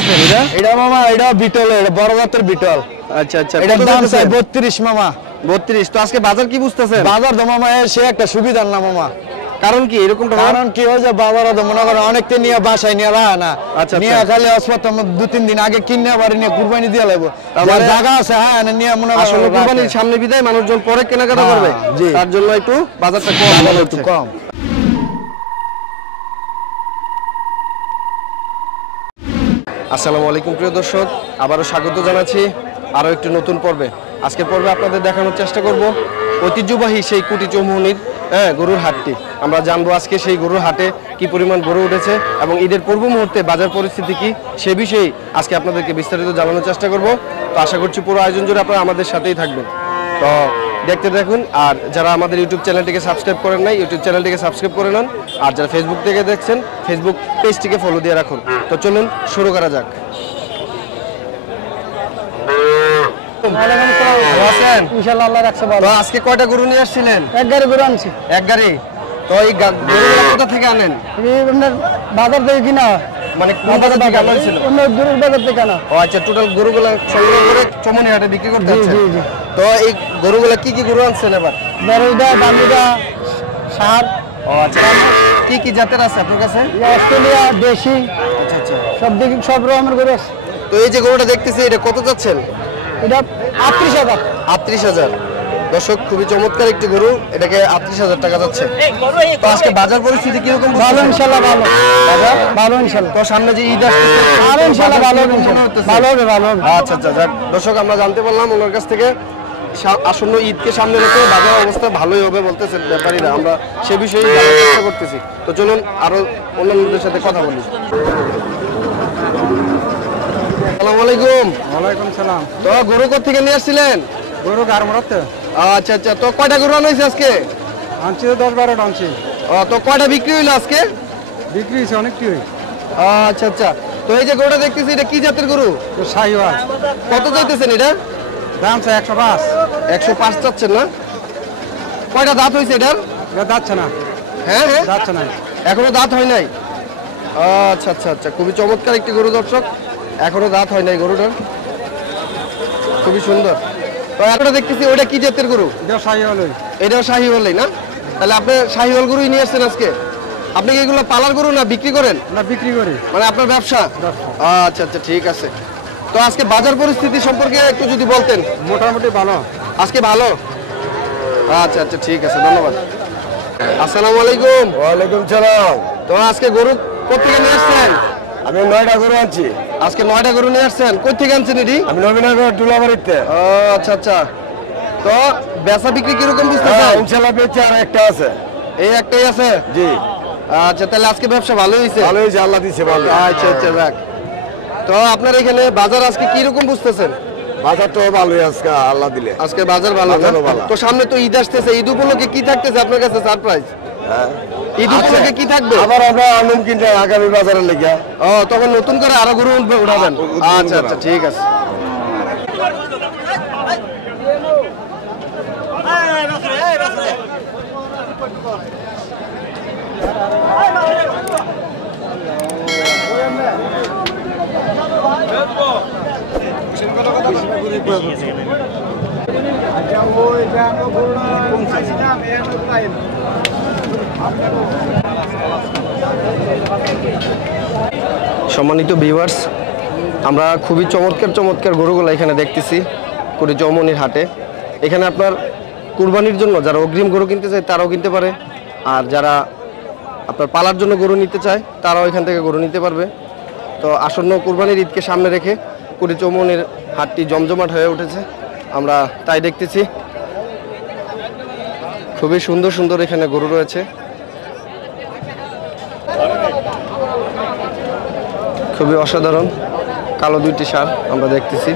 করতেছেন এটা? এটা মামা এটা বিটল, এটা বড় জাতের বিটল। আচ্ছা আচ্ছা, এটা দাম চাই 32 মামা। 32। তো আজকে বাজার কি বুঝতেছেন? বাজার তো মামা সে একটা সুবিধা না মামা। কারণ কি এরকম? কারণ কি হয় যে বাজারে তো মনে করেন অনেককে নিয়ে বাসায় নিয়ে রাখা না। আচ্ছা, নিয়ে খালি হাসপাতাল 2-3 দিন আগে কিনে বাড়ি নিয়ে কুরবানি দিয়ে লাগবো। তার জায়গা আছে হ্যাঁ নিয়ে মনে করেন আসলে কুরবানির সামনে বিদায় মানুষজন পরে কেনাকাটা করবে, তার জন্য একটু বাজারটা কম, একটু কম। আসসালামু আলাইকুম প্রিয় দর্শক, আবারও স্বাগত জানাচ্ছি আরও একটি নতুন পর্বে। আজকের পর্বে আপনাদের দেখানোর চেষ্টা করব ঐতিহ্যবাহী সেই কুটি চৌমুহনীর গরুর হাটটি। আমরা জানবো আজকে সেই গরুর হাটে কি পরিমাণ গরু উঠেছে এবং ঈদের পূর্ব মুহূর্তে বাজার পরিস্থিতি কি, সে বিষয়ে আজকে আপনাদেরকে বিস্তারিত জানানোর চেষ্টা করব। তো আশা করছি পুরো আয়োজন জুড়ে আপনারা আমাদের সাথেই থাকবেন। তো দেখতে দেখুন, আর যারা আমাদের ইউটিউব চ্যানেলটিকে সাবস্ক্রাইব করেন নাই, ইউটিউব চ্যানেলটিকে সাবস্ক্রাইব করে নেন, আর যারা ফেসবুক থেকে দেখছেন ফেসবুক পেজটিকে ফলো দিয়ে রাখুন। তো চলুন শুরু করা যাক। ইনশাআল্লাহ আল্লাহ রাখছে ভালো। তো আজকে কয়টা গরু নিয়ে আসছিলেন? এক গাড়ি গরু আনছি। এক গাড়ি। তো এই গরুগুলো কোথা থেকে আনেন? আপনার বাজার থেকে কিনা, মানে কোন বাজার থেকে আনা হয়েছিল? অন্য দূরের বাজার থেকে আনা। ও আচ্ছা, টোটাল গরুগুলো সংগ্রহ করে চমনিহাটে বিক্রি করতে হচ্ছে। জি জি। তো এই গরুগুলো কি কি গরু আনছেন এবার? বড়ইদা, বান্দুদা, সার। ও আচ্ছা, কি কি জাতের আছে আপনার কাছে? অস্ট্রেলিয়া, দেশি। আচ্ছা আচ্ছা, সব দিকে সব রকমের গরু আছে। তো এই যে গরুটা দেখতেছি এটা কত যাচ্ছেন? এটা 38,000। 38,000। দর্শক, খুবই চমৎকার একটি গরু, এটাকে 38,000 টাকা যাচ্ছে। তো আজকে বাজার পরিস্থিতি কিরকম? ভালো ইনশাআল্লাহ, ভালো বাজার ভালো ইনশাআল্লাহ। তো সামনে যে ঈদ আসছে, আর ইনশাআল্লাহ ভালো হবে, ভালো হবে, ভালো হবে। আচ্ছা আচ্ছা, যাক দর্শক, আমরা জানতে পারলাম ওনার কাছ থেকে আসন্ন ঈদকে সামনে রেখে বাজার অবস্থা ভালোই হবে বলতেছেন ব্যাপারীরা। আমরা সে বিষয়ে জানার চেষ্টা করতেছি। তো চলুন আরো অন্যান্যদের সাথে কথা বলি। আসসালামু আলাইকুম। ওয়ালাইকুম সালাম। তো গরু কোথা থেকে নিয়ে আসছিলেন? গরু গারমরাতে আচ্ছা আচ্ছা, তো কয়টা গরু আনা হয়েছে আজকে? আনছি তো 10-12টা আনছি। তো কয়টা বিক্রি হইলো আজকে? বিক্রি হয়েছে অনেকটি। আচ্ছা আচ্ছা, তো এই যে গরুটা দেখতেছি এটা কি জাতের গরু? তো শাহিওয়াল। কত চাইতেছেন এটা? দাম চাই 105। 105 চাচ্ছেন না? কয়টা দাঁত হয়েছে এটার? এটা যাচ্ছে না। হ্যাঁ হ্যাঁ, যাচ্ছে না, এখনো দাঁত হয় নাই। আচ্ছা আচ্ছা আচ্ছা, খুবই চমৎকার একটি গরু দর্শক, এখনো দাঁত হয় নাই গরুটার, খুবই সুন্দর। তো একটা দেখতেছি ওটা কি জাতের গরু? এটা শাহিওয়াল। এটাও শাহিওয়ালই না? তাহলে আপনি শাহিওয়াল গরুই নিয়ে আসছেন আজকে। আপনি কি এগুলো পালার গরু না বিক্রি করেন? না, বিক্রি করি। মানে আপনার ব্যবসা? আচ্ছা আচ্ছা, ঠিক আছে। তো আজকে বাজার পরিস্থিতি সম্পর্কে একটু যদি বলতেন। মোটামুটি ভালো আজকে ভালো? আচ্ছা আচ্ছা, ঠিক আছে, ধন্যবাদ। আসসালামু আলাইকুম। ওয়ালাইকুম সালাম। তো আজকে গরু কোথেকে নিয়ে আসছেন? আমি 9টা গরু আনছি। আজকে 9টা গরু নিয়ে আসছেন, কোথেকে আনছেন এটি? আমি নবীনগর ডুলাবাড়িতে। আচ্ছা আচ্ছা, তো বেচা বিক্রি কিরকম বুঝতেছেন? ইনশাল্লাহ বেচে আর একটা আছে। এই একটাই আছে? জি। আচ্ছা, তাহলে আজকে ব্যবসা ভালো হয়েছে? ভালো হয়েছে, আল্লাহ দিচ্ছে ভালো। আচ্ছা আচ্ছা, যাক। তো আপনার এখানে বাজার আজকে কিরকম বুঝতেছেন? বাজার তো ভালোই আজকে আল্লাহ দিলে। আজকে বাজার ভালো না? বাজারও ভালো। তো সামনে তো ঈদ আসতেছে, ঈদ উপলক্ষে কি থাকতেছে আপনার কাছে সারপ্রাইজ? ঈদ উপলক্ষে কি থাকবে? আবার আমরা আনুন কিনতে আগামী বাজারের লেগে। তখন নতুন করে আরো গরু উঠাবেন? আচ্ছা আচ্ছা, ঠিক আছে। সম্মানিত ভিউয়ার্স, আমরা খুবই চমৎকার চমৎকার গরুগুলো এখানে দেখতেছি কুটি চৌমনির হাটে। এখানে আপনার কুরবানির জন্য যারা অগ্রিম গরু কিনতে চায় তারাও কিনতে পারে, আর যারা আপনার পালার জন্য গরু নিতে চায় তারাও এখান থেকে গরু নিতে পারবে। তো আসন্ন কুরবানির ঈদকে সামনে রেখে কুটি চৌমনির হাটটি জমজমাট হয়ে উঠেছে, আমরা তাই দেখতেছি। খুবই সুন্দর সুন্দর এখানে গরু রয়েছে, খুবই অসাধারণ কালো দুইটি ষাঁড় আমরা দেখতেছি।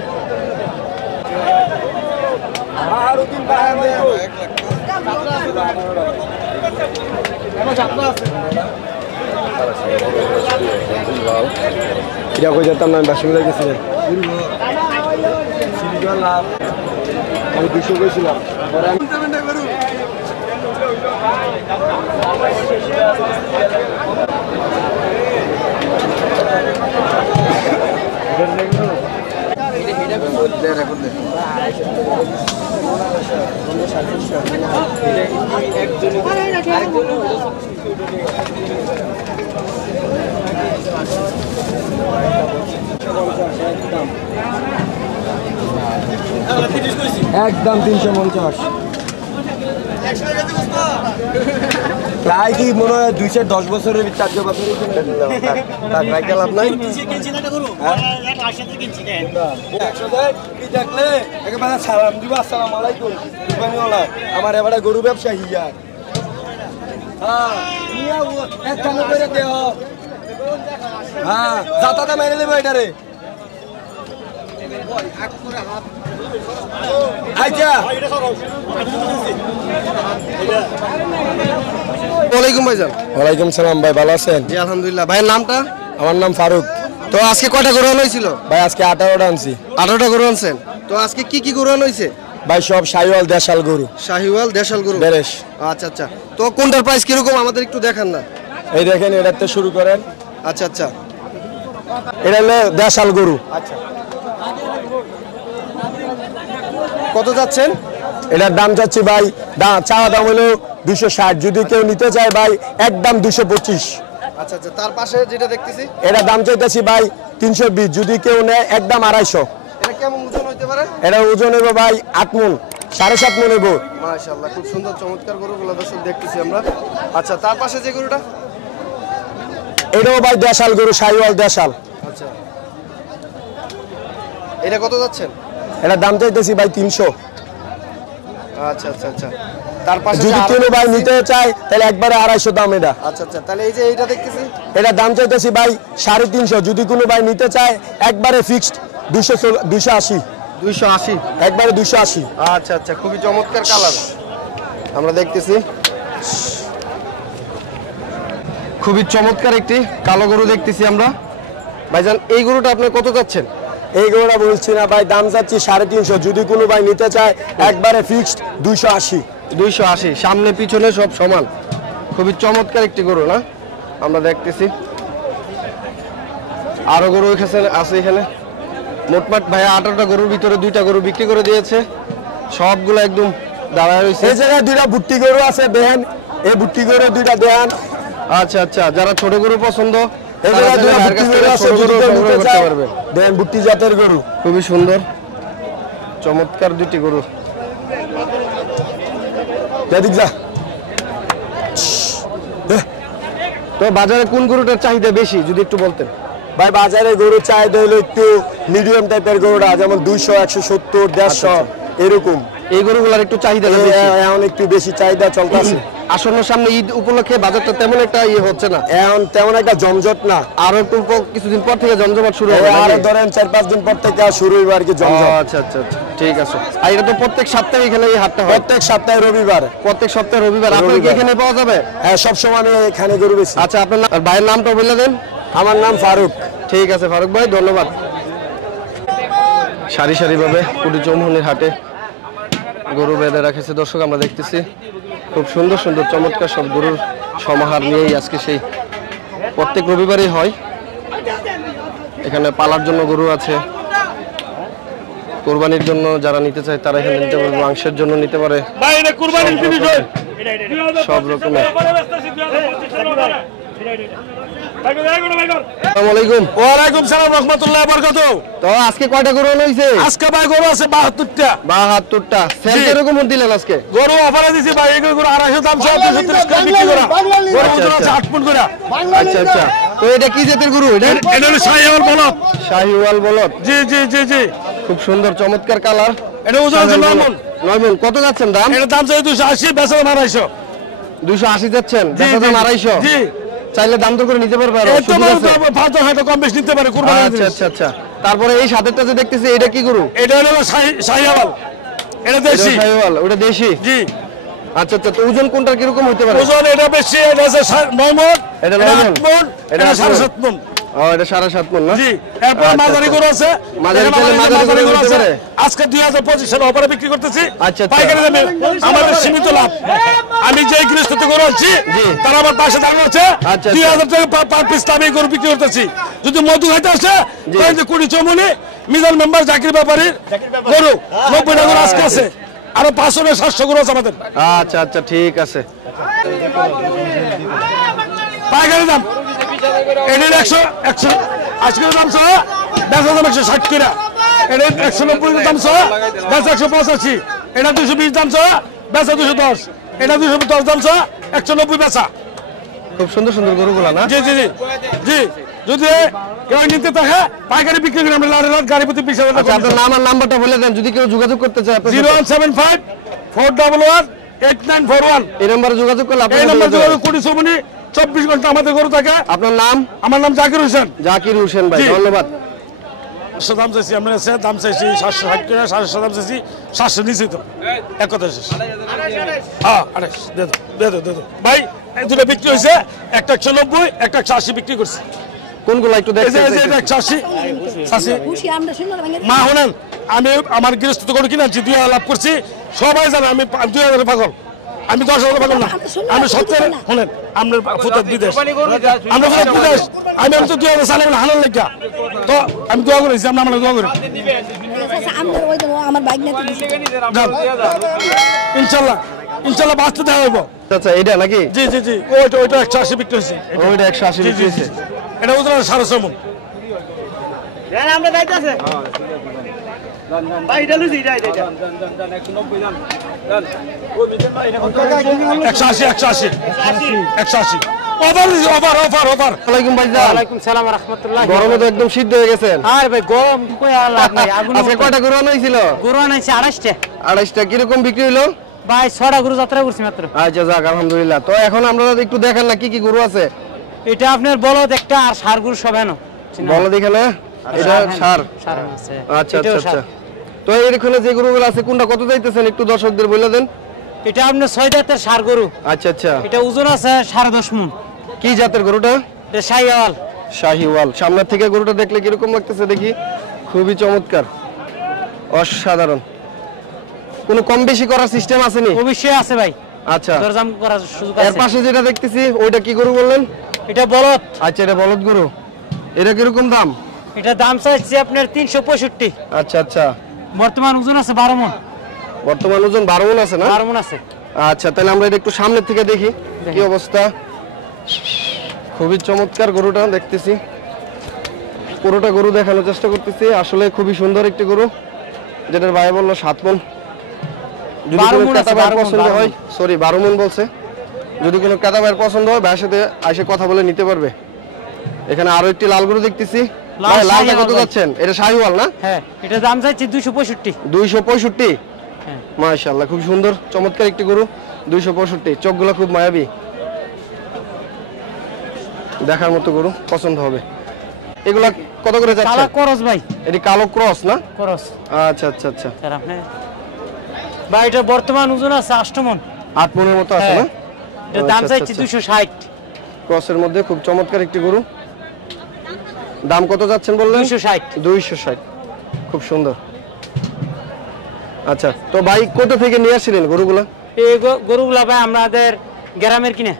এটা কই যেতাম না, আমি বাসিন্দা গেছিলাম, আমি 200 গেছিলাম। একদম 350 প্রায় কি মনে হয় 210 বছরের 4 বছরের তার রাইকেল আপনার দেখলে একেবারে সালাম দিব আসসালামু আলাইকুম আমার এবারে গরু ব্যবসায়ী ইয়ার হ্যাঁ নিয়া এক কাম করে দেও হ্যাঁ জাতাটা মেরে নেব এটারে আচ্ছা ওয়ালাইকুম ভাইজান। ওয়ালাইকুম সালাম ভাই, ভালো আছেন? জি আলহামদুলিল্লাহ। ভাইয়ের নামটা? আমার নাম ফারুক। তো আজকে কয়টা গরু আনা হয়েছিল? ভাই আজকে 18টা আনছি। 18টা গরু আনছেন। তো আজকে কি কি গরু আনা হয়েছে? ভাই সব শাহিওয়াল দেশাল গরু। শাহিওয়াল দেশাল গরু বেরেশ। আচ্ছা আচ্ছা। তো কোনটার প্রাইস কিরকম আমাদের একটু দেখান না। এই দেখেন এটাতে শুরু করেন। আচ্ছা আচ্ছা। এটা হলো দেশাল গরু। আচ্ছা। কত যাচ্ছেন? এটার দাম চাচ্ছি ভাই, চাওয়া দাম হলো 260, যদি কেউ নিতে চায় ভাই একদম 225। আচ্ছা আচ্ছা। তার পাশে যেটা দেখতেছি এটা দাম চাইতেছি ভাই 320, যদি কেউ নেয় একদম 250। এটা কেমন ওজন হইতে পারে? এটা ওজন হইব ভাই 8 মণ, 7.5 মণ হইব। মাশাআল্লাহ, খুব সুন্দর চমৎকার গরুগুলো দর্শক দেখতেছি আমরা। আচ্ছা, তার পাশে যে গরুটা? এটাও ভাই দেশাল গরু, শাহিওয়াল দেশাল। আচ্ছা, এটা কত যাচ্ছেন? এটা দাম চাইতেছি ভাই 300। আচ্ছা আচ্ছা আচ্ছা। তার পাশে যদি কেউ ভাই নিতে চায় তাহলে একবারে 250 দাম এটা। আচ্ছা আচ্ছা। তাহলে এই যে এইটা দেখতেছি, এটা দাম চাইতেছি ভাই 350, যদি কোনো ভাই নিতে চায় একবারে ফিক্সড 280। 280 একবারে 280। আচ্ছা আচ্ছা। খুবই চমৎকার কালার আমরা দেখতেছি। খুবই চমৎকার একটি কালো গরু দেখতেছি আমরা। ভাইজান, এই গরুটা আপনি কত যাচ্ছেন? এই গরুটা বলছি না ভাই, দাম চাচ্ছি 350, যদি কোনো ভাই নিতে চায় একবারে ফিক্সড 280। 280। সামনে পিছনে সব সমান। খুবই চমৎকার একটি গরু না আমরা দেখতেছি। আরো গরু এখানে আছে। এখানে মোটমাট ভাইয়া 18টা গরুর ভিতরে 2টা গরু বিক্রি করে দিয়েছে। সবগুলো একদম দাঁড়ায় রয়েছে। এই জায়গায় 2টা বুট্টি গরু আছে, দেখেন এই বুট্টি গরু 2টা দেন। আচ্ছা আচ্ছা। যারা ছোট গরু পছন্দ এই জায়গায় 2টা বুট্টি গরু আছে, যদি কেউ নিতে চায় দেন, বুট্টি জাতের গরু। খুবই সুন্দর চমৎকার দুটি গরু। এদিক যা। তো বাজারে কোন গরুটার চাহিদা বেশি যদি একটু বলতেন? ভাই বাজারে গরু চাহিদা হলো একটু মিডিয়াম টাইপের গরুটা, যেমন 200, 170, 150 এরকম। এই গরুগুলোর একটু চাহিদা বেশি। এখন একটু বেশি চাহিদা চলতেছে। আসন্ন সামনে ঈদ উপলক্ষে বাজারটা তেমন একটা হচ্ছে না, এখন তেমন একটা জমজট না। আরো একটু কিছুদিন পর থেকে জমজমাট শুরু হবে। আর ধরেন 4-5 দিন পর থেকে শুরু হইবে আর কি জমজট। আচ্ছা আচ্ছা আচ্ছা, ঠিক আছে। আর এটা তো প্রত্যেক সপ্তাহে এখানে এই হাটটা হয়? প্রত্যেক সপ্তাহে রবিবার। প্রত্যেক সপ্তাহে রবিবার। আপনার কি এখানে পাওয়া যাবে? হ্যাঁ, সব সময় আমি এখানে গরু বেশি। আচ্ছা, আপনার ভাইয়ের নামটা বলে দেন। আমার নাম ফারুক। ঠিক আছে ফারুক ভাই, ধন্যবাদ। সারি সারিভাবে কুটি চৌমুহনীর হাটে গরু বেঁধে রাখেছে দর্শক, আমরা দেখতেছি। খুব সুন্দর সুন্দর চমৎকার সব গরুর সমাহার নিয়েই আজকে সেই প্রত্যেক রবিবারই হয়। এখানে পালার জন্য গরু আছে, কোরবানির জন্য যারা নিতে চায় তারা এখানে নিতে পারে, মাংসের জন্য নিতে পারে, সব রকমের। আসসালামু আলাইকুম। ওয়ালাইকুম সালাম রাহমাতুল্লাহি ওয়া বারাকাতুহু। তো আজকে কয়টা গরু হইছে? আজকে ভাই গরু আছে 72টা। 72টা। সেল কিরকম দিলেন আজকে? গরু অফারে দিছি ভাই, এই গরু 250 দাম, 230 করে বিক্রি করা। গরু ওজন আছে 8 ফুট করে। আচ্ছা আচ্ছা। তো এটা কি জাতের গরু? এটা হলো শাহিওয়াল বলদ। শাহিওয়াল বলদ। জি জি জি জি। খুব সুন্দর চমৎকার কালার। এটা ওজন আছে 9 মণ। 9 মণ। কত যাচ্ছেন দাম? এটা দাম চাই 280, বেচা 250। 280 যাচ্ছেন, বেচা দাম 250। জি। চাইলে দাম দর করে নিতে পারবে আর একটু ভালো হয়তো কম বেশি নিতে পারে কুরবানি। আচ্ছা আচ্ছা আচ্ছা। তারপরে এই সাথেরটা যে দেখতেছি, এটা কি গরু? এটা হলো শাহিওয়াল। এটা দেশি। শাহিওয়াল, ওটা দেশি। জি। আচ্ছা আচ্ছা। তো ওজন কোনটা কিরকম হতে পারে? ওজন এটা বেশি, এটা আছে 9 মণ, এটা 8 মণ, এটা 7.5 মণ। ও এটা 7.5 মণ না জি এরপর আচ্ছা, মাঝারি আচ্ছা। গরু আছে মাঝারি এখানে চাইলে আমাদের মাঝারি গরু গরু হতে আছে। পারে? আজকে 2025 সালে অফারে বিক্রি করতেছি আচ্ছা, আচ্ছা। পাইকারি দামে আমাদের সীমিত লাভ আমি যে গৃহস্থতে গরু আছি তারা আমার পাশে দাঁড়িয়ে আছে আচ্ছা, 2000 টাকা পার পিস দামে গরু বিক্রি করতেছি যদি মধু খাইতে আসে তাহলে যে কুড়ি চৌমনি মিজান মেম্বার জাকির ব্যাপারীর গরু 90 টাকা আজকে আছে আরো 500-700 গরু আছে আমাদের আচ্ছা আচ্ছা ঠিক আছে পাইকারি দাম এটার 100 আজকের দাম সহ বেচা দাম 160 টাকা এটা 190 দাম সহ বেচা 185 এটা 220 দাম সহ বেচা 210 এটা 210 দাম সহ 190 বেচা খুব সুন্দর সুন্দর গরুগুলা না জি জি জি জি যদি কেউ নিতে থাকে পাইকারি বিক্রি করে আমরা লাড়ে লাড় গাড়ি প্রতি 20,000 আচ্ছা টাকা আপনার নাম আর নাম্বারটা বলে দেন যদি কেউ যোগাযোগ করতে চায় আপনার সাথে। 0175-411-8941 এই নম্বরে যোগাযোগ করলে এই আপনার নম্বর যোগাযোগ কোটি চৌমনি 24 ঘন্টা আমাদের গরু থাকে আপনার নাম আমার নাম জাকির হোসেন জাকির হোসেন ভাই জি। ধন্যবাদ 700 দাম চাইছি আমরা দাম চাইছি 760 টাকা 700 দাম চাইছি 700 নিচে তো এক কথা শেষ হ্যাঁ আরে দে দো ভাই এই দুটো বিক্রি হয়েছে একটা 190 একটা 180 বিক্রি করছে কোনগুলো একটু এই যে দেখতে এই যে এটা 180 মা হলেন আমি আমার গৃহস্থ করে কিনেছি 2000 লাভ করছি সবাই জানে আমি 2000 পাগল আমি 10,000 পাগল না আমি 70 শুনেন আমরা ফুটাত বিদেশ আমরা ফুটাত বিদেশ আমি তো 2000 সালে হানার লেখা তো আমি দোয়া করেছি আমরা দোয়া করি আমার বাইক নিয়ে যান। ইনশাল্লাহ ইনশাল্লাহ বাঁচতে দেওয়া হইব আচ্ছা এটা নাকি জি জি জি ওইটা 180 বিক্রি হয়েছে ওইটা 180 জি, বিক্রি জি, হয়েছে জি। এটা ওদের 650 মন আমরা যাইতেছে ভাই এটা লুজি এটা 180 ওভার ওয়ালাইকুম ভাইজান ওয়ালাইকুম সালাম রাহমাতুল্লাহ গরমে তো একদম সিদ্ধ হয়ে গেছেন আর ভাই গরম কই আর লাভ নাই আগুন আজকে কয়টা গরু আনা হয়েছিল গরু আনাইছে 28টা 28টা কিরকম বিক্রি হইলো ভাই 6টা গরু যাত্রা করছি মাত্র আচ্ছা যাক আলহামদুলিল্লাহ তো এখন আমরা একটু দেখান না কি কি গরু আছে এটা আপনার বলদ একটা আর সার গরু সব এনো বলো দেখে না এটা সার সার আছে আচ্ছা আচ্ছা আচ্ছা তো এখানে যে গরুগুলো আছে কোনটা কত যাইতেছেন একটু দর্শকদের বলে দেন এটা আপনার 6 দাঁতের সার গরু আচ্ছা আচ্ছা এটা ওজন আছে 10.5 মণ কি জাতের গরুটা এটা শাহিওয়াল শাহিওয়াল সামনের থেকে গরুটা দেখলে কিরকম লাগতেছে দেখি খুবই চমৎকার অসাধারণ কোনো কম বেশি করার সিস্টেম আছে নি অবশ্যই আছে ভাই আচ্ছা দরদাম করার সুযোগ এর আছে পাশে যেটা দেখতেছি ওইটা কি গরু বললেন এটা বলদ আচ্ছা এটা বলদ গরু এটা কিরকম দাম এটা দাম চাইছে আপনার 365 আচ্ছা আচ্ছা বর্তমান ওজন আছে 12 মণ বর্তমান ওজন 12 মণ আছে না 12 মণ আছে আচ্ছা তাহলে আমরা এটা একটু সামনের থেকে দেখি কি অবস্থা খুবই চমৎকার গরুটা দেখতেছি পুরোটা গরু দেখানোর চেষ্টা করতেছি আসলে খুবই সুন্দর একটি গরু যেটার ভাই বললো 7 মণ যদি 12 কোনো মণ আছে, ক্রেতা ভাইয়ের 12 মণ, পছন্দ 12 হয় সরি 12 মণ বলছে যদি কোনো ক্রেতা ভাইয়ের পছন্দ হয় ভাইয়ের সাথে এসে কথা বলে নিতে পারবে এখানে আরো একটি লাল গরু দেখতেছি লাল ভাই লালটা শাহিওয়াল কত ভাই। যাচ্ছেন এটা শাহিওয়াল না হ্যাঁ এটা দাম চাইছে 265 265 হ্যাঁ মাশাআল্লাহ খুব সুন্দর চমৎকার একটি গরু 265 চোখগুলো খুব মায়াবী দেখার মতো গরু পছন্দ হবে এগুলা কত করে কালা যাচ্ছে করস ভাই এটি কালো ক্রস না করস আচ্ছা আচ্ছা আচ্ছা স্যার আপনি ভাই এটা বর্তমান ওজন আছে 8 মণ 8 মণের মতো আছে না এটা দাম আচ্ছা, চাইছে আচ্ছা, 260 ক্রসের মধ্যে খুব চমৎকার একটি গরু দাম কত যাচ্ছেন বললেন 260 260 খুব সুন্দর আচ্ছা তো ভাই কোথা থেকে নিয়ে আসছিলেন গরুগুলা এই গরুগুলা ভাই আমাদের গ্রামের কিনে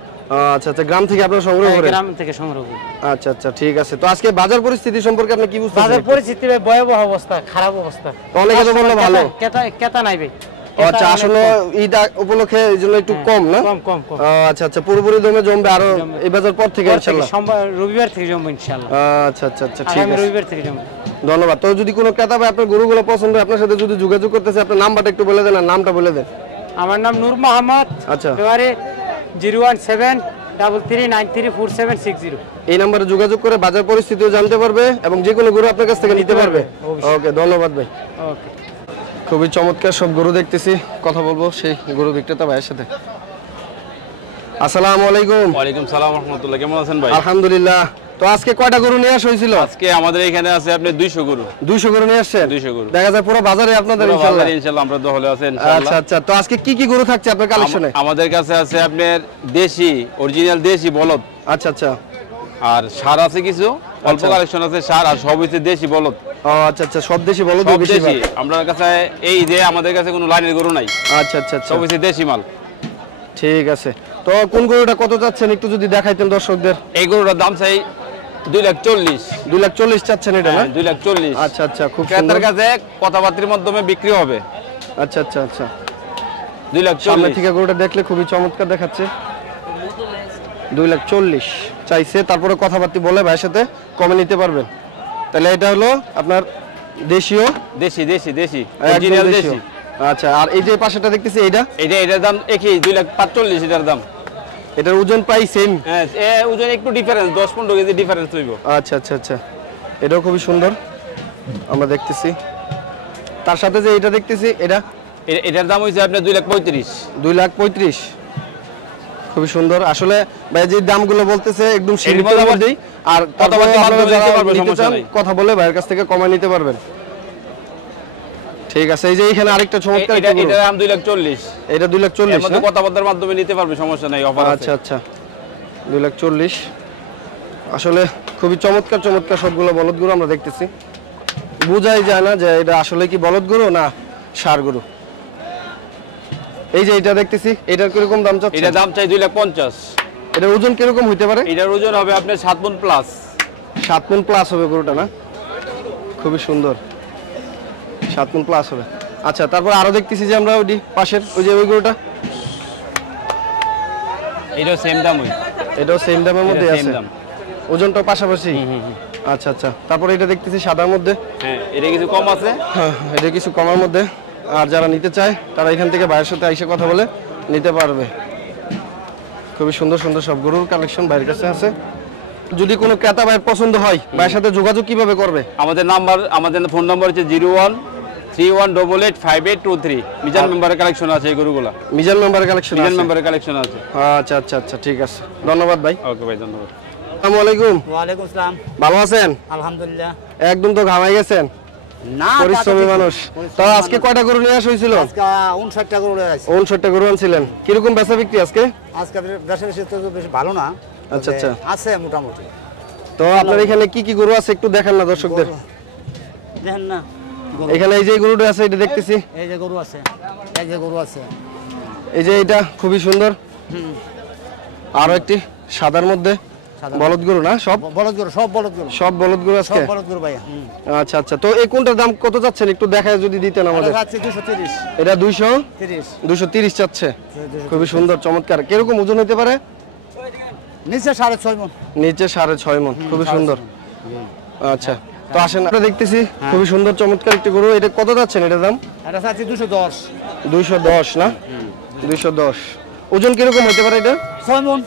আচ্ছা আচ্ছা গ্রাম থেকে আপনারা সংগ্রহ করেন গ্রাম থেকে সংগ্রহ করি আচ্ছা আচ্ছা ঠিক আছে তো আজকে বাজার পরিস্থিতি সম্পর্কে আপনি কি বুঝতেছেন বাজার পরিস্থিতি ভাই ভয়াবহ অবস্থা খারাপ অবস্থা অনেকে তো বললো ভালো কেতা নাই ভাই ও আচ্ছা আসলে ঈদ উপলক্ষে এই জন্য একটু কম না কম কম কম ও আচ্ছা আচ্ছা পুরোপুরি দমে জমবে আরো এই বাজার পর থেকে পর থেকে ইনশাআল্লাহ সোমবার রবিবার থেকে জমবো ইনশাআল্লাহ আচ্ছা আচ্ছা আচ্ছা ঠিক আগামী আছে রবিবার থেকে জমবো ধন্যবাদ তো যদি কোনো ক্রেতা ভাই আপনার গরুগুলো পছন্দ হয় আপনার সাথে যদি যোগাযোগ করতেছে আপনার নাম্বারটা একটু বলে দেন আর নামটা বলে দেন আমার নাম নূর মোহাম্মদ আচ্ছা। এবারে 01733934760 এই নম্বরে যোগাযোগ করে বাজার পরিস্থিতিও জানতে পারবে এবং যে কোনো গরু আপনার কাছ থেকে নিতে পারবে ওকে ধন্যবাদ ভাই ওকে খুবই চমৎকার সব গরু দেখতেছি কথা বলবো সেই গরু বিক্রেতা ভাইয়ের সাথে আসসালামু আলাইকুম ওয়ালাইকুম সালাম রাহমাতুল্লাহ কেমন আছেন ভাই আলহামদুলিল্লাহ তো আজকে কয়টা গরু নিয়ে আসা হয়েছিল আজকে আমাদের এখানে আছে আপনি 200 গরু 200 গরু নিয়ে আসছেন 200 গরু। দেখা যায় পুরো বাজারে আপনাদের পুরো ইনশাআল্লাহ বাজারে ইনশাআল্লাহ আমরা দহলে আছে ইনশাআল্লাহ আচ্ছা আচ্ছা তো আজকে কি কি গরু থাকছে আপনার কালেকশনে আমাদের কাছে আছে আপনার দেশি অরিজিনাল দেশি বলদ আচ্ছা আচ্ছা আর সার আছে কিছু, অল্প কালেকশন আছে সার, আর সব হচ্ছে দেশি বলদ। ও আচ্ছা আচ্ছা, সব দেশি বলদ সব বেশি দেশি। আমাদের কাছে এই যে আমাদের কাছে কোনো লাইনের গরু নাই, আচ্ছা আচ্ছা আচ্ছা, সব হচ্ছে দেশি মাল। ঠিক আছে। তো কোন গরুটা কত চাচ্ছেন একটু যদি দেখাইতেন দর্শকদের? এই গরুটার দাম চাই 2,40,000। 2,40,000 চাচ্ছেন এটা না? 2,40,000। আচ্ছা আচ্ছা, খুব ক্রেতার সুন্দর। কাছে কথাবার্তার মাধ্যমে বিক্রি হবে। আচ্ছা আচ্ছা আচ্ছা, 2,40,000 সামনে থেকে গরুটা দেখলে খুবই চমৎকার দেখাচ্ছে। 2,40,000 চাইছে, তারপরে কথাবার্তা বলে ভাইয়ের সাথে কমে নিতে পারবেন। তাহলে এটা হলো আপনার দেশীয়, দেশি দেশি দেশি একদম অরিজিনাল দেশীয়। দেশি। আচ্ছা, আর এই যে পাশেটা দেখতেছি এইটা, এটার দাম একই 2,45,000 এটার দাম। এটার ওজন প্রায় সেম। হ্যাঁ, ওজন একটু ডিফারেন্স, 10-15 কেজি ডিফারেন্স হইব। আচ্ছা আচ্ছা আচ্ছা, এটাও খুবই সুন্দর আমরা দেখতেছি। তার সাথে যে এটা দেখতেছি এটা, এটার দাম হইছে আপনার 2,35,000। 2,35,000, খুবই সুন্দর। আসলে ভাই যে দামগুলো বলতেছে একদম সীমিত মধ্যে মধ্যেই, আর কথাবার্তা আপনারা মাধ্যমে যারা নিতে পারবেন, নিতে সমস্যা চান, নাই। কথা বলে ভাইয়ের কাছ থেকে কমায় নিতে পারবেন। ঠিক আছে, এই যে এখানে আরেকটা চমৎকার একটা গরু। এটার দাম 2,40,000। এটা 2,40,000 এর মধ্যে কথাবার্তার মাধ্যমে নিতে পারবে, সমস্যা নাই, অফার আছে। আচ্ছা আচ্ছা, 2,40,000। আসলে খুবই চমৎকার চমৎকার সবগুলো বলদ গরু আমরা দেখতেছি। বোঝাই যায় না যে এটা আসলে কি বলদ গরু না ষাঁড় গরু। এই যে এটা দেখতেছি, এটার কিরকম দাম চাচ্ছেন? এটার দাম চাই 2,50,000। এটার ওজন কিরকম হইতে পারে? এটার ওজন হবে আপনার 7 মণ প্লাস। 7 মণ প্লাস হবে গরুটা না? খুবই সুন্দর, 7 মণ প্লাস হবে। আচ্ছা, তারপর আরো দেখতেছি যে আমরা ওই পাশের ওই যে ওই গরুটা, এটাও সেম দাম হই। এটাও সেম দামের মধ্যে সেম আছে, দাম। ওজনটাও পাশাপাশি। আচ্ছা আচ্ছা, তারপর এটা দেখতেছি সাদার মধ্যে। হ্যাঁ, এটা কিছু কম আছে। হ্যাঁ, এটা কিছু কমার মধ্যে। আর যারা নিতে চায় তারা এখান থেকে ভাইয়ের সাথে এসে কথা বলে নিতে পারবে। খুবই সুন্দর সুন্দর সব গরুর কালেকশন ভাইয়ের কাছে আছে। যদি কোনো ক্রেতা ভাইয়ের পছন্দ হয়, ভাইয়ের সাথে যোগাযোগ কিভাবে করবে? আমাদের ফোন নাম্বার হচ্ছে 0131885823। মিজান মেম্বারের কালেকশন আছে এই গরুগুলা। মিজান মেম্বারের কালেকশন মিজান আছে? মেম্বারের কালেকশন আছে। আচ্ছা আচ্ছা আচ্ছা, ঠিক আছে, ধন্যবাদ ভাই। ওকে ভাই, ধন্যবাদ। আসসালামু আলাইকুম। ওয়ালাইকুম সালাম। ভালো আছেন? আলহামদুলিল্লাহ। একদম তো ঘামাই গেছেন, না, পরিশ্রমী মানুষ। তো আজকে কয়টা গরু নিয়ে আসা হয়েছিল? আজকে 59টা গরু আছে। 59টা গরু আনছিলেন। কিরকম বেচা বিক্রি আজকে? আজকে বেশি বেশি তো বেশি ভালো না। আচ্ছা আচ্ছা, আছে মোটামুটি। তো আপনার এখানে কি কি গরু আছে একটু দেখান না দর্শকদের। দেখেন না, এখানে এই যে গরুটা আছে এটা দেখতেছি, এই যে গরু আছে, এই যে গরু আছে। এই যে এটা খুবই সুন্দর। আরো একটি সাদার মধ্যে বলদ গরু না? সব বলদ গরু, সব বলদ গরু, সব বলদ গরু সব আজকে? বলদ গরু ভাই। আচ্ছা আচ্ছা, তো এই কোনটার দাম কত চাচ্ছেন একটু দেখায় যদি দিতেন আমাদের। এটা আছে 230। এটা 30 230 চাচ্ছে। খুবই সুন্দর চমৎকার। কিরকম ওজন হতে পারে? নিচে 6.5 মণ। নিচে 6.5 মণ। খুবই সুন্দর। আচ্ছা, তো আসেন আমরা দেখতেছি খুবই সুন্দর চমৎকার একটি গরু। এটা কত যাচ্ছেন এটার দাম? এটা আছে 210। 210 না? 210। ওজন কিরকম হতে পারে এটা? 6 মণ।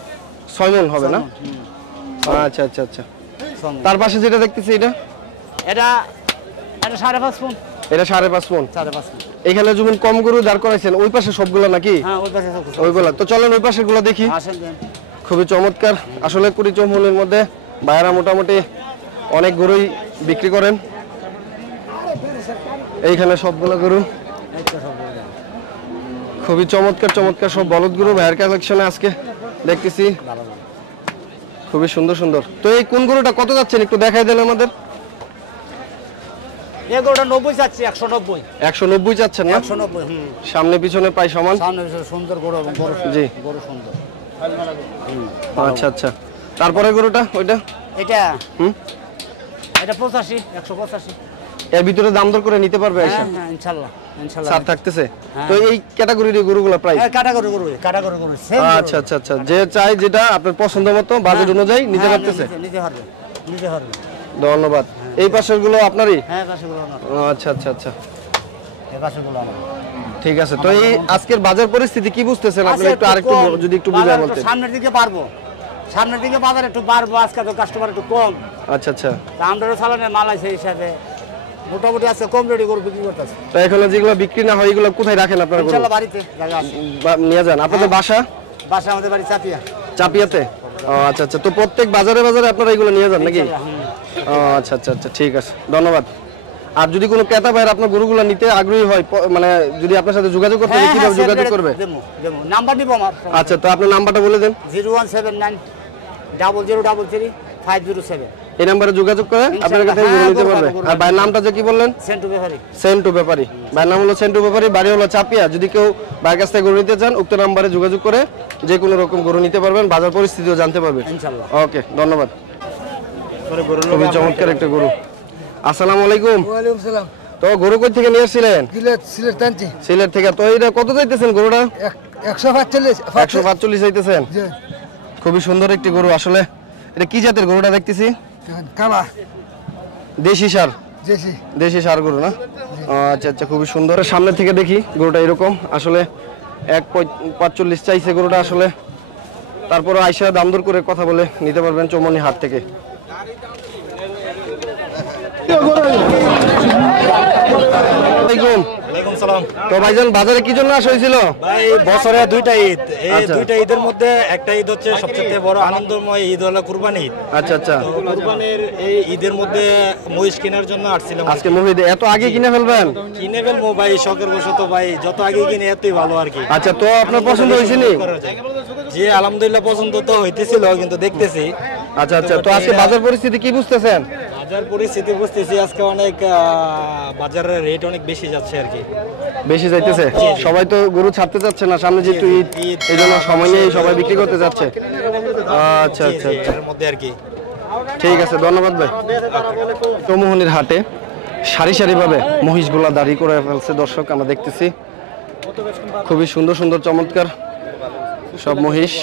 6 মণ হবে না? আচ্ছা আচ্ছা আচ্ছা। 6 মণ। তার পাশে যেটা দেখতেছি এটা? এটা 5.5 মণ। এটা 5.5 মণ। 5.5 মণ। এখানে যেমন কম গরু দাঁড় করাইছেন, ওই পাশে সবগুলো নাকি? হ্যাঁ, ওই পাশে সব কিছু। ওইগুলা তো চলেন ওই পাশের গুলো দেখি। আসেন দেন। খুবই চমৎকার। আসলে কুড়ি চৌমুনের মধ্যে ভাইয়ারা মোটামুটি অনেক গরুই বিক্রি করেন। এইখানে সবগুলো গরু, খুবই চমৎকার চমৎকার সব বলদ গরু ভাইয়ের কালেকশনে আজকে দেখতেছি। খুবই সুন্দর সুন্দর। তো এই কোন গরুটা কত যাচ্ছেন একটু দেখাই দেন আমাদের। এই গরুটা 90 যাচ্ছে, 190। 190 যাচ্ছেন না? 190। সামনে পিছনে প্রায় সমান। সামনে সুন্দর গরু এবং বড়। জি, গরু সুন্দর। আচ্ছা আচ্ছা। তারপরে গরুটা ওইটা? এটা হুম, এটা 85, 185। এর ভিতরে দাম দর করে নিতে পারবে এসে? হ্যাঁ হ্যাঁ, ইনশাআল্লাহ ইনশাআল্লাহ। ছাড় থাকতেছে? তো এই ক্যাটাগরির গরুগুলো প্রাইস? ক্যাটাগরি গরু, ক্যাটাগরি গরু। সেম গরু। আচ্ছা আচ্ছা আচ্ছা, যে চাই যেটা আপনার পছন্দ মতো বাজেট অনুযায়ী নিতে হ্যাঁ, পারতেছে। নিতে পারবে, নিতে পারবে। ধন্যবাদ। এই পাশের গুলো আপনারই? হ্যাঁ, পাশেগুলো আমার। আচ্ছা আচ্ছা আচ্ছা, এই পাশেগুলো আমার। ঠিক আছে। তো এই আজকের বাজার পরিস্থিতি কি বুঝতেছেন আপনি? আছে একটু আরেকটু কম। যদি একটু বুঝায় বাজার বলতেন। সামনের দিকে পারবো, সামনের দিকে বাজার একটু বাড়বো। আজকে তো কাস্টমার একটু কম। আচ্ছা আচ্ছা। তা আমরাও চালানের মাল আছে হিসাবে মোটামুটি আছে, কম রেডি গরু বিক্রি করতেছে। তো এখানে যেগুলো বিক্রি না হয় এগুলো কোথায় রাখেন আপনারা গরু? ইনশাআল্লাহ বাড়িতে জায়গা আছে। নিয়ে যান। আপনাদের বাসা? বাসা আমাদের বাড়ি চাপিয়া। চাপিয়াতে? ও আচ্ছা আচ্ছা। তো প্রত্যেক বাজারে বাজারে আপনারা এগুলো নিয়ে যান নাকি? ইনশাআল্লাহ, হুম। ও আচ্ছা আচ্ছা আচ্ছা, ঠিক আছে, ধন্যবাদ। আর যদি কোনো ক্রেতা ভাইয়ের আপনার গরুগুলো নিতে আগ্রহী হয়, মানে যদি আপনার সাথে যোগাযোগ করতে হয়, কিভাবে যোগাযোগ করবে? নাম্বার দিব আমার। আচ্ছা, তো আপনার নাম্বারটা বলে দেন। 0179 0033 507 এই নাম্বারে যোগাযোগ করে আপনার কাছে গরু নিতে পারবে। আর ভাইয়ের নামটা যে কি বললেন? সেন্টু ব্যাপারী। সেন্টু ব্যাপারী। ভাইয়ের নাম হলো সেন্টু ব্যাপারী, বাড়ি হলো চাপিয়া। যদি কেউ ভাইয়ের কাছ থেকে গরু নিতে চান উক্ত নাম্বারে যোগাযোগ করে যে কোনো রকম গরু নিতে পারবেন, বাজার পরিস্থিতিও জানতে পারবেন ইনশাআল্লাহ। ওকে, ধন্যবাদ। খুবই চমৎকার একটা গরু। আসসালামু আলাইকুম। ওয়ালাইকুম সালাম। তো গরু কই থেকে নিয়ে আসছিলেন? সিলেট টানছি। সিলেট থেকে। তো এটা কত চাইতেছেন গরুটা? 145। 145 চাইতেছেন। খুবই সুন্দর একটি গরু। আসলে এটা কি জাতের গরুটা দেখতেছি? কালা দেশি সার। জেসি। দেশি সার গরু না? আচ্ছা আচ্ছা, খুবই সুন্দর। সামনে থেকে দেখি গরুটা এরকম। আসলে 145 চাইছে গরুটা। আসলে তারপরে আইসা দাম দর করে কথা বলে নিতে পারবেন চৌমনি হাট থেকে। তো ভাইজান বাজারে কি জন্য আসা হয়েছিল? ভাই বছরে দুইটা ঈদ, এই আচ্ছা। দুইটা ঈদের মধ্যে একটা ঈদ হচ্ছে সবচেয়ে বড় আনন্দময় ঈদ হলো কুরবানি ঈদ। আচ্ছা আচ্ছা, তো কুরবানির এই ঈদের মধ্যে মহিষ কেনার জন্য আসছিলাম। আজকে মুভিতে এত আগে কিনে ফেলবেন? কিনে ফেলবো ভাই, শখের বশত ভাই, যত আগে কিনে এতই ভালো আর কি। আচ্ছা, তো আপনার পছন্দ হয়েছে নি? জি আলহামদুলিল্লাহ পছন্দ তো হইতেছিল, কিন্তু দেখতেছি। আচ্ছা আচ্ছা, তো আজকে বাজার পরিস্থিতি কি বুঝতেছেন? বাজার পরিস্থিতি বুঝতেছি আজকে অনেক বাজারের রেট অনেক বেশি যাচ্ছে আর কি। বেশি যাইতেছে? সবাই তো গরু ছাড়তে চাচ্ছে না, সামনে যেহেতু ঈদ, এই জন্য সময় নিয়ে সবাই বিক্রি করতে যাচ্ছে। আচ্ছা আচ্ছা আচ্ছা, এর মধ্যে আর কি। ঠিক আছে, ধন্যবাদ ভাই। চৌমুহনির হাটে সারি সারিভাবে মহিষগুলা দাঁড়িয়ে করে ফেলছে দর্শক, আমরা দেখতেছি। খুবই সুন্দর সুন্দর চমৎকার সব মহিষ।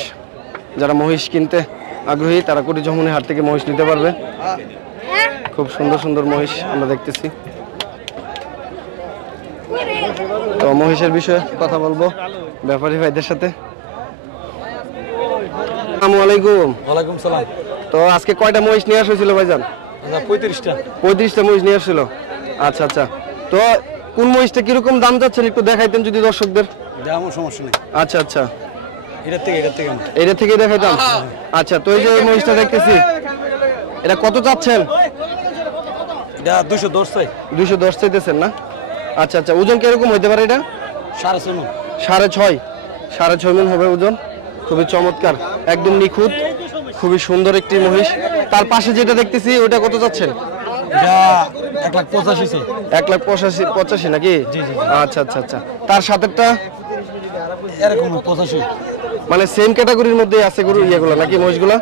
যারা মহিষ কিনতে আগ্রহী তারা কুটি চৌমুহনি হাট থেকে মহিষ নিতে পারবে। খুব সুন্দর সুন্দর মহিষ আমরা দেখতেছি। তো মহিষের বিষয়ে কথা বলবো ব্যাপারী ভাইদের সাথে। আসসালামু আলাইকুম। ওয়ালাইকুম সালাম। তো আজকে কয়টা মহিষ নিয়ে আসা হয়েছিল ভাইজান? 35টা। 35টা মহিষ নিয়ে আসছিল। আচ্ছা আচ্ছা, তো কোন মহিষটা কিরকম দাম যাচ্ছেন একটু দেখাইতেন যদি দর্শকদের। আমার সমস্যা নেই। আচ্ছা আচ্ছা, এটার থেকে এটা থেকে দেখাইতাম। আচ্ছা, তো এই যে মহিষটা দেখতেছি এটা কত চাচ্ছেন? এটা 210 চাই। 210 চাইতেছেন না? আচ্ছা আচ্ছা, ওজন কিরকম হইতে পারে এটা? 6.5 6.5 মণ হবে ওজন। খুবই চমৎকার, একদম নিখুঁত, খুবই সুন্দর একটি মহিষ। তার পাশে যেটা দেখতেছি ওটা কত যাচ্ছেন? এটা 185 চাই। 1,85,85 নাকি? আচ্ছা আচ্ছা আচ্ছা, তার সাথেটা এরকম 85। মানে সেম ক্যাটাগরির মধ্যে আছে গরু ইয়েগুলো নাকি মহিষগুলো?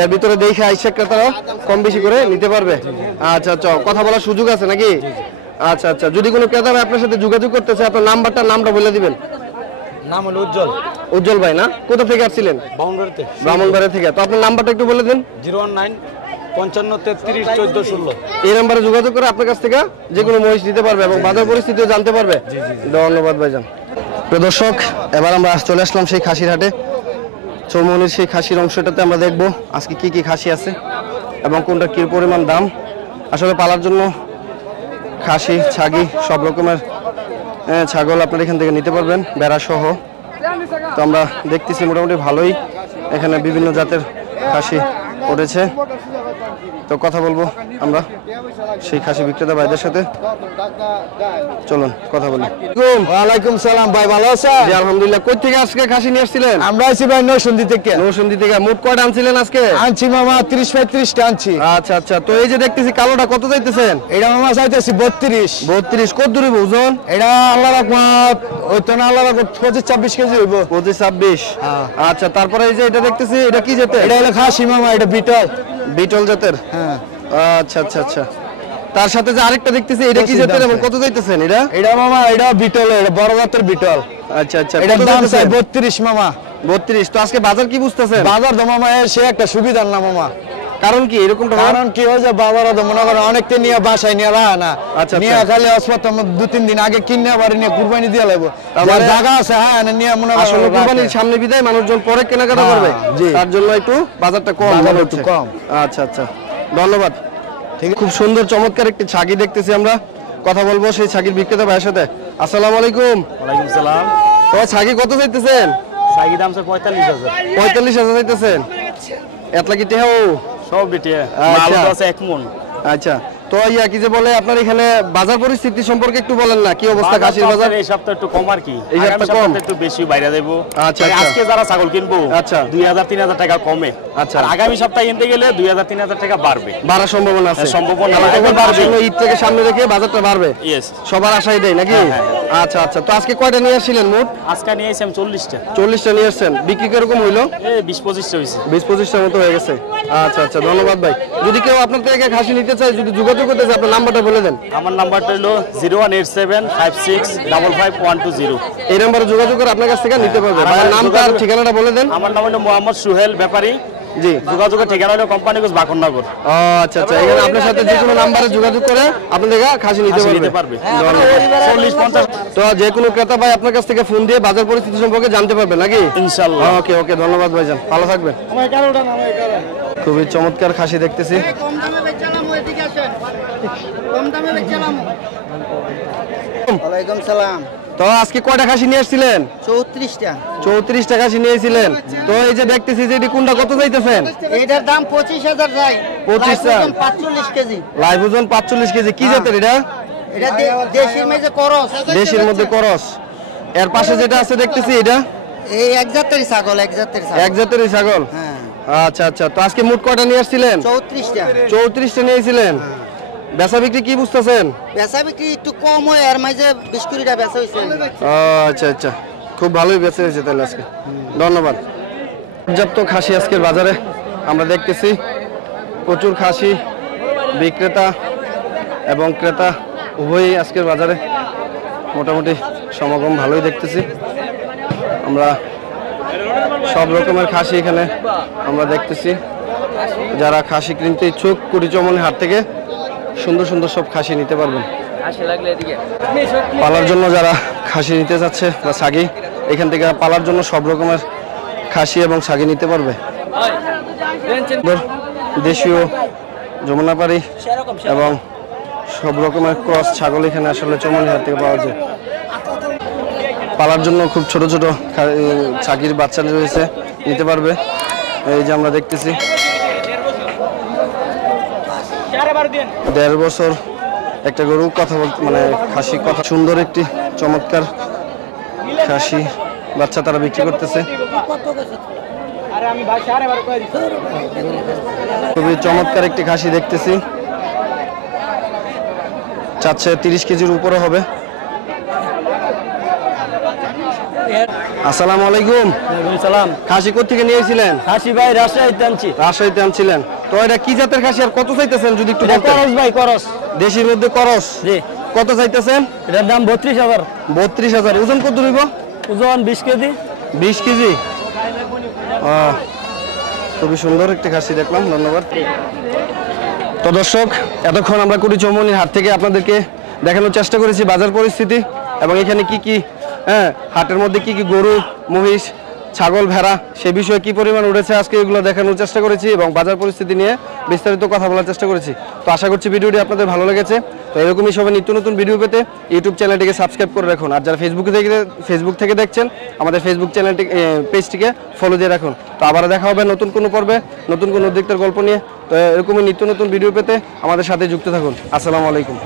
এর ভিতরে দেখে আইসা ক্রেতারা কম বেশি করে নিতে পারবে। আচ্ছা আচ্ছা, কথা বলার সুযোগ আছে নাকি? আচ্ছা আচ্ছা, যদি কোনো ক্রেতা আপনার সাথে যোগাযোগ করতে চায় আপনার নামটা বলে দিবেন। নাম হলো উজ্জ্বল। উজ্জ্বল ভাই না? কোথা থেকে আসছিলেন? বাউন্ডারিতে। ব্রাহ্মণবাড়িয়া থেকে। তো আপনার নাম্বারটা একটু বলে দেন। 019 55 33 14 16। এই নাম্বারে যোগাযোগ করে আপনার কাছ থেকে যে কোনো মহিষ নিতে পারবে এবং বাজার পরিস্থিতিও জানতে পারবে। ধন্যবাদ ভাইজান। প্রিয় দর্শক, এবার আমরা চলে আসলাম সেই খাসির হাটে। চৌমুহনির সেই খাসির অংশটাতে আমরা দেখব আজকে কি কি খাসি আছে এবং কোনটা কি পরিমাণ দাম। আসলে পালার জন্য খাসি, ছাগি সব রকমের ছাগল আপনারা এখান থেকে নিতে পারবেন, বেড়া সহ। তো আমরা দেখতেছি মোটামুটি ভালোই এখানে বিভিন্ন জাতের খাসি উঠেছে। তো কথা বলবো আমরা সেই খাসি বিক্রেতা ভাইদের সাথে, চলুন কথা বলি। ওয়ালাইকুম সালাম ভাই, ভালো আছেন? জি আলহামদুলিল্লাহ। কই থেকে আজকে খাসি নিয়ে আসছিলেন? আমরা আছি ভাই নরসিংদী থেকে। নরসিংদী থেকে। মোট কয়টা আনছিলেন আজকে? আনছি মামা 30-35টা আনছি। আচ্ছা আচ্ছা, তো এই যে দেখতেছি কালোটা কত চাইতেছেন? এটা মামা চাইতেছি 32। 32 কত দূরে ওজন? এটা আল্লাহ রহমত ওই তো না, আল্লাহ রহমত 25-26 কেজি হইব। 25-26। আচ্ছা, তারপরে এই যে এটা দেখতেছি এটা কি জাতের? এটা হলো খাসি মামা, এটা বিটল জাতের। হ্যাঁ। আচ্ছা আচ্ছা আচ্ছা, তার সাথে যে আরেকটা দেখতেছি এটা কি জাতের এবং কত চাইতেছেন এটা? এটা মামা এটা বিটল, এটা বড় জাতের বিটল। আচ্ছা আচ্ছা, এটা কত দাম চাই চাইতেছেন? 32 মামা। 32। তো আজকে বাজার কি বুঝতেছেন? বাজার তো মামা সে একটা সুবিধা না মামা। কারণ কি এরকমটা? কারণ কি হয়েছে, বাজারে তো মনে করেন অনেকটা নিয়ে বাসায় নিয়ে রাখা না। আচ্ছা, নিয়ে খালি হাসপাতাল 2-3 দিন আগে কিনে বাড়ি নিয়ে কুরবানি দিয়ে লাগবো। মানে জায়গা আছে হ্যাঁ নিয়ে মনে করেন আসলে কুরবানির সামনে বিদায় মানুষজন পরে কেনাকাটা হ্যাঁ, করবে, জি। তার জন্য একটু বাজারটা কম বাজার মনে একটু হচ্ছে। কম। আচ্ছা আচ্ছা, ধন্যবাদ। ঠিক, খুব সুন্দর চমৎকার একটি ছাগি দেখতেছি আমরা। কথা বলবো সেই ছাগির বিক্রেতা ভাইয়ের সাথে। আসসালামু আলাইকুম। ওয়ালাইকুম সালাম। তো ছাগি কত চাইতেছেন? সাইকি দাম 45,000। 45,000 চাইতেছেন? এত লাগি টেহাও সব বিটিয়া আচ্ছা। মাল আছে 1 মণ। আচ্ছা, তো ইয়া কি যে বলে আপনার এখানে বাজার পরিস্থিতি সম্পর্কে একটু বলেন না, কি অবস্থা খাসির বাজার? এই সপ্তাহে একটু কম আর কি, এই আগামী সপ্তাহে কম? সপ্তাহে একটু বেশি বাইরে দেবো। আচ্ছা, মানে আচ্ছা। আজকে যারা ছাগল কিনবো আচ্ছা। 2000-3000 টাকা কমে, আচ্ছা। আর আগামী সপ্তাহে কিনতে গেলে 2000-3000 টাকা বাড়বে। বাড়ার সম্ভাবনা আছে? হ্যাঁ, সম্ভাবনা তাহলে এখন এখন বাড়বে। আসলে ঈদ থেকে সামনে রেখে বাজারটা বাড়বে, ইয়েস, সবার আশাই দেয় নাকি? হ্যাঁ, হ্যাঁ। আচ্ছা আচ্ছা। তো আজকে কয়টা নিয়ে আসছিলেন মোট? আজকে নিয়ে এসে আমি 40টা। 40টা নিয়ে আসছেন, বিক্রি কিরকম হইলো? এই 20-25টা হয়েছে। 20-25টার মতো হয়ে গেছে। আচ্ছা আচ্ছা, ধন্যবাদ ভাই। যদি কেউ আপনার থেকে খাসি নিতে চায়, যদি যোগাযোগ করতে চায়, আপনার নাম্বারটা বলে দেন। আমার নাম্বারটা হলো 018756555120। এই নাম্বারে যোগাযোগ করে আপনার কাছ থেকে নিতে পারবে। ভাইয়ের নামটা আর ঠিকানাটা বলে দেন। আমার নাম হলো মোহাম্মদ সোহেল ব্যাপারী। জি। যোগাযোগের ঠিকানা হলো কোম্পানিগঞ্জ বাকননগর। ও আচ্ছা আচ্ছা, এখানে আপনার সাথে যে কোনো নাম্বারে যোগাযোগ করে আপনার থেকে খাসি নিতে নিতে পারবে। পারবে। ধন্যবাদ। 40-50। তো যে কোনো ক্রেতা ভাই আপনার কাছ থেকে ফোন দিয়ে বাজার পরিস্থিতি সম্পর্কে জানতে পারবে নাকি? ইনশাআল্লাহ। ওকে ওকে, ধন্যবাদ ভাইজান, ভালো থাকবেন। খুবই চমৎকার খাসি দেখতেছি। কম দামে বেচালাম, ওইদিকে আসেন, কম দামে বেচালাম। ওয়ালাইকুম সালাম। তো আজকে কয়টা খাসি নিয়ে আসছিলেন? 34টা। 34টা খাসি নিয়েছিলেন। তো এই যে দেখতেছি যে এটি কোনটা কত চাইতেছেন? এইটার দাম 25,000 চাই। 25 চান? 45 কেজি। লাইভ ওজন 45 কেজি। কি জাতের এটা? এটা দেশির মেজে করস। দেশের মধ্যে করস। এর পাশে যেটা আছে দেখতেছি এটা এই এক জাতের ছাগল, এক জাতের ছাগল। এক জাতেরই ছাগল। হ্যাঁ। আচ্ছা আচ্ছা। তো আজকে মোট কয়টা নিয়ে আসছিলেন? 34টা। 34টা নিয়েছিলেন। বেচা বিক্রি কি বুঝতেছেন? বেচা বিক্রি একটু কম হয়, এর মাঝে 20 কুড়িটা বেচা হয়েছে। ও আচ্ছা আচ্ছা, খুব ভালোই বেচা হয়েছে তাহলে আজকে। ধন্যবাদ। পর্যাপ্ত খাসি আজকের বাজারে আমরা দেখতেছি, প্রচুর খাসি বিক্রেতা এবং ক্রেতা উভয়ই আজকের বাজারে মোটামুটি সমাগম ভালোই দেখতেছি। আমরা সব রকমের খাসি এখানে আমরা দেখতেছি। যারা খাসি কিনতে ইচ্ছুক, কুড়িচমনি হাট থেকে সুন্দর সুন্দর সব খাসি নিতে পারবেন। পালার জন্য যারা খাসি নিতে যাচ্ছে বা ছাগি, এখান থেকে পালার জন্য সব রকমের খাসি এবং ছাগি নিতে পারবে। দেশীয় যমুনাপাড়ি এবং সব রকমের ক্রস ছাগল এখানে আসলে চমনিহাট থেকে পাওয়া যায়। পালার জন্য খুব ছোট ছোট ছাগির বাচ্চা রয়েছে, নিতে পারবে। এই যে আমরা দেখতেছি 1.5 বছর একটা গরু কথা বলতে, মানে খাসি কথা, সুন্দর একটি চমৎকার খাসি বাচ্চা তারা বিক্রি করতেছে। খুবই চমৎকার একটি খাসি দেখতেছি, চাচ্ছে 30 কেজির উপরে হবে। আসসালামু আলাইকুম। সালাম। খাসি কোথেকে নিয়েছিলেন? হাসি ভাই রাজশাহীতে আনছি। রাজশাহীতে আনছিলেন। তো এটা কি জাতের খাসি আর কত চাইতেছেন যদি একটু বলতেন? করস ভাই, করস। দেশির মধ্যে করস। জি। কত চাইতেছেন? এটার দাম 32,000। 32,000। ওজন কত রইব? ওজন 20 কেজি। 20 কেজি। খুবই সুন্দর একটি খাসি দেখলাম, ধন্যবাদ। তো দর্শক, এতক্ষণ আমরা কুড়িচমনির হাট থেকে আপনাদেরকে দেখানোর চেষ্টা করেছি বাজার পরিস্থিতি এবং এখানে কি কি হাটের মধ্যে কি কি গরু, মহিষ, ছাগল, ভেড়া সে বিষয়ে কি পরিমাণ উঠেছে আজকে এগুলো দেখানোর চেষ্টা করেছি এবং বাজার পরিস্থিতি নিয়ে বিস্তারিত কথা বলার চেষ্টা করেছি। তো আশা করছি ভিডিওটি আপনাদের ভালো লেগেছে। তো এরকমই সবাই নিত্য নতুন ভিডিও পেতে ইউটিউব চ্যানেলটিকে সাবস্ক্রাইব করে রাখুন। আর যারা ফেসবুক থেকে দেখছেন, আমাদের ফেসবুক চ্যানেলটি পেজটিকে ফলো দিয়ে রাখুন। তো আবার দেখা হবে নতুন কোনো পর্বে, নতুন কোনো উদ্যোক্তার গল্প নিয়ে। তো এরকমই নিত্য নতুন ভিডিও পেতে আমাদের সাথে যুক্ত থাকুন। আসসালামু আলাইকুম।